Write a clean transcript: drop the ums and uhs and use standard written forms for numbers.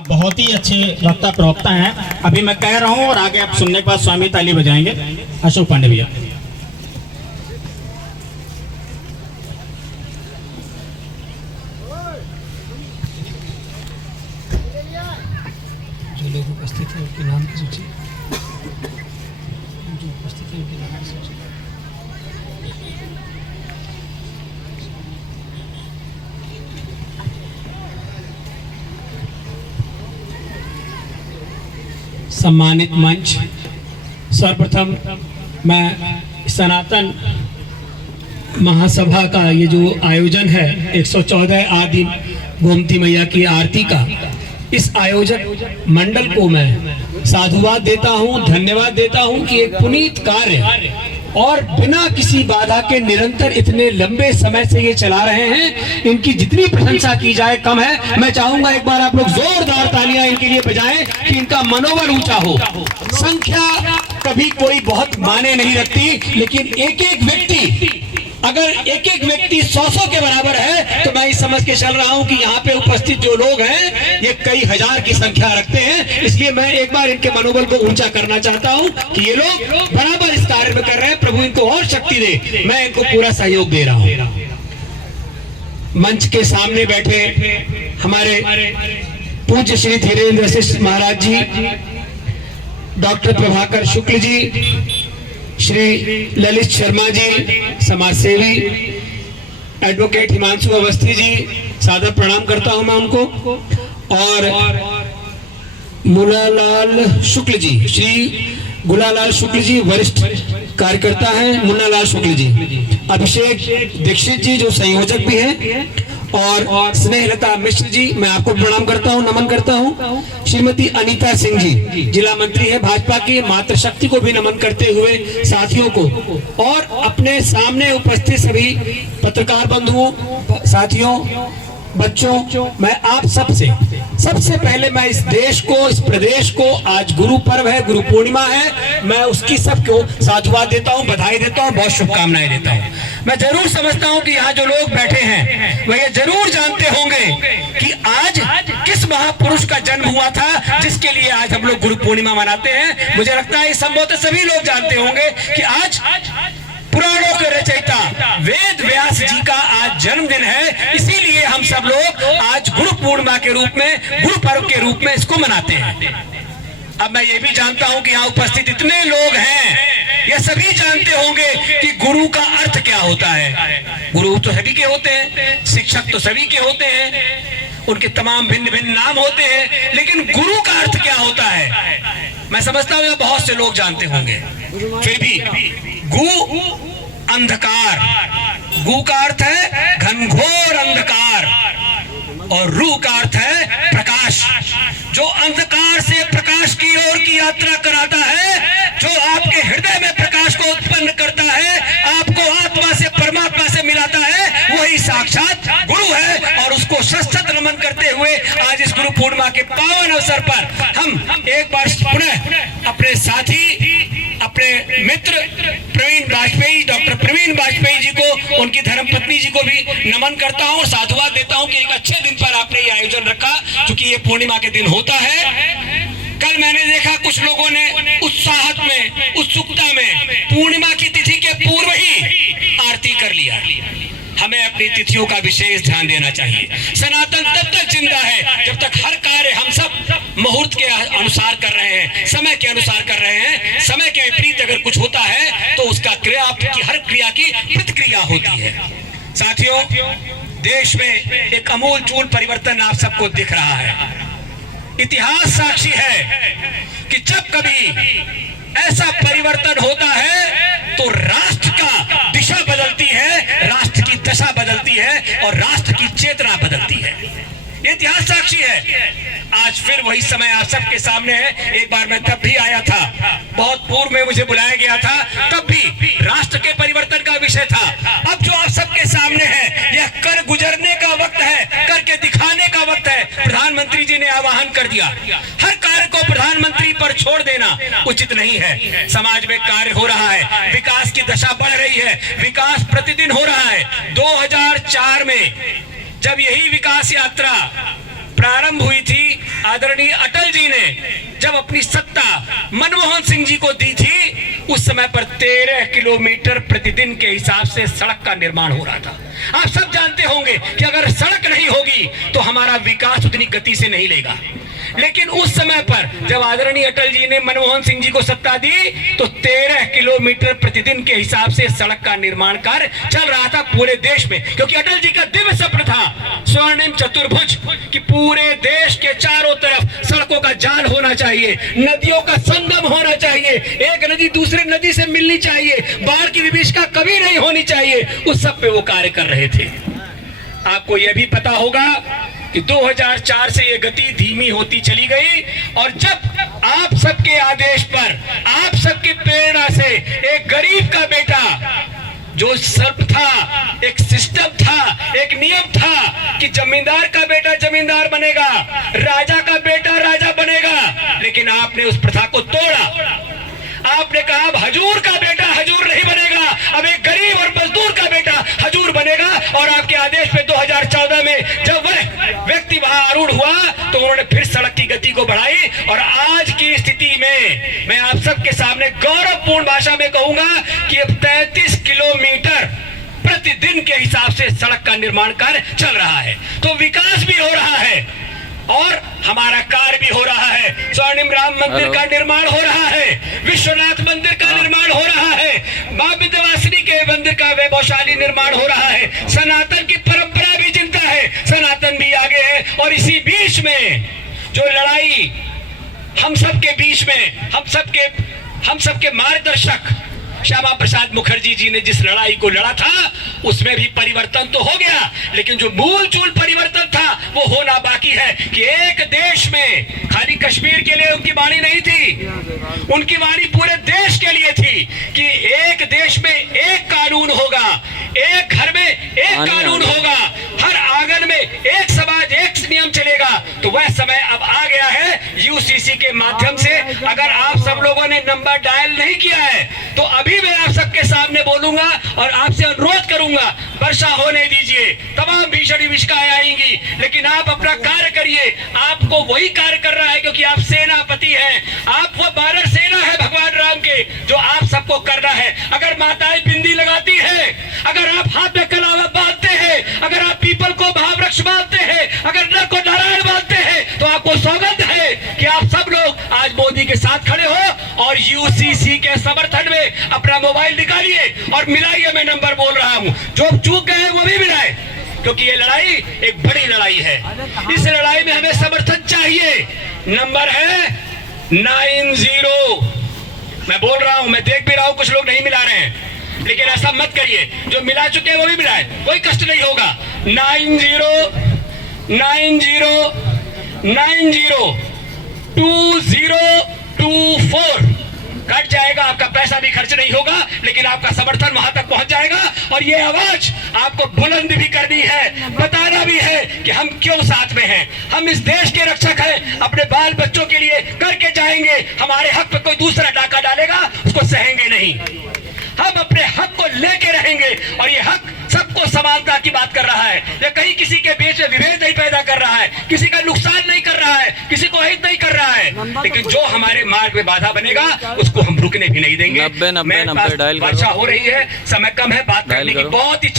आप बहुत ही अच्छे वक्ता प्रवक्ता हैं। अभी मैं कह रहा हूँ और आगे आप सुनने के बाद स्वामी ताली बजाएंगे। अशोक पांडे भैया। जो लोग उपस्थित हैं उनके नाम की सूची, जो उपस्थित हैं उनके नाम की सूची। सम्मानित मंच, सर्वप्रथम मैं सनातन महासभा का ये जो आयोजन है 114 आदि गोमती मैया की आरती का, इस आयोजक मंडल को मैं साधुवाद देता हूँ, धन्यवाद देता हूँ कि एक पुनीत कार्य और बिना किसी बाधा के निरंतर इतने लंबे समय से ये चला रहे हैं। इनकी जितनी प्रशंसा की जाए कम है। मैं चाहूंगा एक बार आप लोग जोरदार तालियां इनके लिए बजाएं कि इनका मनोबल ऊंचा हो। संख्या कभी कोई बहुत माने नहीं रखती, लेकिन एक एक व्यक्ति, अगर एक एक व्यक्ति 100 के बराबर है तो मैं ये समझ के चल रहा हूं कि यहाँ पे उपस्थित जो लोग हैं ये कई हजार की संख्या रखते हैं। इसलिए मैं एक बार इनके मनोबल को ऊंचा करना चाहता हूं कि ये लोग बराबर इस कार्य में कर रहे हैं। प्रभु इनको और शक्ति दे, मैं इनको पूरा सहयोग दे रहा हूं। मंच के सामने बैठे हमारे पूज्य श्री धीरेन्द्र वशिष्ठ महाराज जी, डॉक्टर प्रभाकर शुक्ल जी, श्री ललित शर्मा जी समाज सेवी, एडवोकेट हिमांशु अवस्थी जी, सादर प्रणाम करता हूं मैं उनको, और मुन्नालाल शुक्ल जी, श्री गुलालाल शुक्ल जी वरिष्ठ कार्यकर्ता हैं, मुन्नालाल शुक्ल जी, अभिषेक दीक्षित जी जो संयोजक भी हैं, और स्नेहलता मिश्र जी, मैं आपको प्रणाम करता हूं, नमन करता हूं। श्रीमती अनीता सिंह जी जिला मंत्री है भाजपा की, मातृशक्ति को भी नमन करते हुए साथियों को, और अपने सामने उपस्थित सभी पत्रकार बंधुओं, साथियों, बच्चों, मैं आप सबसे पहले मैं इस देश को, इस प्रदेश को, आज गुरु पर्व है, गुरु पूर्णिमा है, मैं उसकी सबको साधुवाद देता हूं, बधाई देता हूं, बहुत शुभकामनाएं देता हूं। मैं जरूर समझता हूं कि यहाँ जो लोग बैठे हैं वह ये जरूर जानते होंगे कि आज किस महापुरुष का जन्म हुआ था जिसके लिए आज हम लोग गुरु पूर्णिमा मनाते हैं। मुझे लगता है संभवतः सभी लोग जानते होंगे कि आज पुराणों के रचयिता वेद व्यास जी का आज जन्मदिन है। इसीलिए हम सब लोग आज गुरु पूर्णिमा के रूप में, गुरु पर्व के रूप में इसको मनाते हैं। अब मैं ये भी जानता हूं कि यहाँ उपस्थित इतने लोग हैं, ये सभी जानते होंगे कि गुरु का अर्थ क्या होता है। गुरु तो सभी के होते हैं, शिक्षक तो सभी के होते हैं, उनके तमाम भिन्न भिन्न नाम होते हैं, लेकिन गुरु का अर्थ क्या होता है मैं समझता हूं बहुत से लोग जानते होंगे। फिर भी गु अंधकार, गु का अर्थ है घनघोर अंधकार, और रू का अर्थ है प्रकाश। जो अंधकार से प्रकाश की ओर की यात्रा कराता है, जो आपके हृदय में प्रकाश को उत्पन्न करता है, आपको आत्मा से परमात्मा से मिलाता है, वही साक्षात गुरु है। और उसको शस्त्र नमन करते हुए आज इस गुरु पूर्णिमा के पावन अवसर पर हम एक बार पुनः अपने साथी, अपने मित्र प्रवीण वाजपेयी, डॉक्टर प्रवीण वाजपेयी जी को, उनकी धर्मपत्नी जी को भी नमन करता हूं, साधुवाद देता हूं कि एक अच्छे दिन पर आपने ये आयोजन रखा, क्योंकि ये पूर्णिमा के दिन होता है। कल मैंने देखा कुछ लोगों ने उत्साहत में, उत्सुकता में पूर्णिमा की तिथि के पूर्व ही आरती कर लिया। हमें अपनी तिथियों का विशेष ध्यान देना चाहिए। सनातन तब तक जिंदा है जब तक हर कार्य हम सब मुहूर्त के अनुसार कर रहे हैं, समय के अनुसार कर रहे हैं। समय के विपरीत अगर कुछ होता है तो उसका क्रिया की, हर क्रिया की प्रतिक्रिया होती है। साथियों, देश में एक अमूल चूल परिवर्तन आप सबको दिख रहा है। इतिहास साक्षी है कि जब कभी ऐसा परिवर्तन होता है तो राष्ट्र का दिशा बदलती है, राष्ट्र की दशा बदलती है, और राष्ट्र की चेतना बदलती है। ये इतिहास साक्षी है। आज फिर वही समय आप सबके सामने है। एक बार मैं तब भी आया था, बहुत पूर्व में मुझे बुलाया गया था, तब भी राष्ट्र के परिवर्तन का विषय था। अब जो आप सबके सामने है, यह कर गुजरने का वक्त है, करके दिखाने का वक्त है। प्रधानमंत्री जी ने आह्वान कर दिया, हर कार्य को प्रधानमंत्री पर छोड़ देना उचित नहीं है। समाज में कार्य हो रहा है, विकास की दशा बढ़ रही है, विकास प्रतिदिन हो रहा है। 2004 में जब यही विकास यात्रा प्रारंभ हुई थी आदरणीय अटल जी ने जब अपनी सत्ता मनमोहन सिंह जी को दी थी, उस समय पर 13 किलोमीटर प्रतिदिन के हिसाब से सड़क का निर्माण हो रहा था। आप सब जानते होंगे कि अगर सड़क नहीं होगी तो हमारा विकास उतनी गति से नहीं लेगा। लेकिन उस समय पर जब आदरणीय अटल जी ने मनमोहन सिंह जी को सत्ता दी तो 13 किलोमीटर प्रतिदिन के हिसाब से सड़क का निर्माण कार्य चल रहा था पूरे देश में, क्योंकि अटल जी का दिव्य सपना था स्वर्णिम चतुर्भुज कि पूरे देश के चारों तरफ सड़कों का जाल होना चाहिए, नदियों का संगम होना चाहिए, एक नदी दूसरे नदी से मिलनी चाहिए, बाढ़ की विभीषिका कभी नहीं होनी चाहिए। उस सब पे वो कार्य कर रहे थे। आपको यह भी पता होगा कि 2004 से ये गति धीमी होती चली गई, और जब आप सबके आदेश पर, आप सबकी प्रेरणा से एक गरीब का बेटा, जो सर्प था, एक सिस्टम था, एक नियम था कि जमींदार का बेटा जमींदार बनेगा, राजा का बेटा राजा बनेगा, लेकिन आपने उस प्रथा को तोड़ा। आपने कहा अब हजूर का बेटा हजूर नहीं बनेगा, अब एक गरीब और मजदूर का बेटा हजूर बनेगा। और आपके आदेश पे 2014 में जब वह व्यक्ति वहां आरूढ़ हुआ तो उन्होंने फिर सड़क की गति को बढ़ाई, और आज की स्थिति में मैं आप सबके सामने गौरवपूर्ण भाषा में कहूंगा कि अब 33 किलोमीटर प्रतिदिन के हिसाब से सड़क का निर्माण कार्य चल रहा है। तो विकास भी हो रहा है और हमारा कार्य भी हो रहा है। स्वर्णिम राम मंदिर का निर्माण हो रहा है, विश्वनाथ मंदिर का निर्माण हो रहा है, मां विंध्यवासिनी के मंदिर का वैभवशाली निर्माण हो रहा है, सनातन की परंपरा भी जिंदा है, सनातन भी आगे है। और इसी बीच में जो लड़ाई हम सबके बीच में, हम सबके मार्गदर्शक श्यामा प्रसाद मुखर्जी जी ने जिस लड़ाई को लड़ा था, उसमें भी परिवर्तन तो हो गया, लेकिन जो मूल चूल परिवर्तन था वो होना बाकी है कि एक देश में खाली कश्मीर के लिए उनकी वाणी नहीं थी, उनकी वाणी पूरे देश के लिए थी कि एक देश में एक कानून होगा, एक घर में एक कानून होगा, हर आंगन में एक समाज एक नियम चलेगा। तो वह समय अब आ गया है यूसीसी के माध्यम से। अगर आप सब लोगों ने नंबर डायल नहीं किया है तो अभी मैं आप सबके सामने बोलूंगा और आपसे अनुरोध करूंगा, वर्षा होने दीजिए, तमाम भीषण विभीषिकाएं आएंगी, लेकिन आप अपना कार्य करिए। आपको वही कार्य कर रहा है क्योंकि आप सेनापति हैं, आप वो वानर सेना है भगवान राम के, जो आप सबको करना है। अगर माताएं बिंदी लगाती है, अगर आप हाथ में कलावा बांधते हैं, अगर आप पीपल को महावृक्ष मानते हैं, अगर नर को नारायण मानते हैं, तो आपको सौगंध है कि आप सब लोग आज मोदी के साथ खड़े हो और यूसीसी के समर्थन में अपना मोबाइल निकालिए और मिलाइए। मैं नंबर बोल रहा हूं, जो चूक गए वो भी मिलाए, क्योंकि ये लड़ाई एक बड़ी लड़ाई है। इस लड़ाई में हमें समर्थन चाहिए। नंबर है 90। मैं बोल रहा हूं, मैं देख भी रहा हूं कुछ लोग नहीं मिला रहे हैं, लेकिन ऐसा मत करिए, जो मिला चुके हैं वो भी मिलाए, कोई कष्ट नहीं होगा। 902024 कट जाएगा, आपका पैसा भी खर्च नहीं होगा, लेकिन आपका समर्थन वहां तक पहुंच जाएगा। और ये आवाज आपको बुलंद भी करनी है, बताना भी है कि हम क्यों साथ में हैं, हम इस देश के रक्षक हैं, अपने बाल बच्चों के लिए करके जाएंगे। हमारे हक पे कोई दूसरा डाका डालेगा उसको सहेंगे नहीं, हम अपने हक को लेके रहेंगे। और ये हक सबको समानता की बात कर रहा है, या कहीं किसी के बीच में विभेद नहीं पैदा कर रहा है, किसी का नुकसान नहीं कर रहा है, किसी को हित नहीं कर रहा है, लेकिन जो हमारे मार्ग में बाधा बनेगा उसको हम रुकने भी नहीं देंगे। 90 डायल करो। वर्षा हो रही है, समय कम है, बात करने की बहुत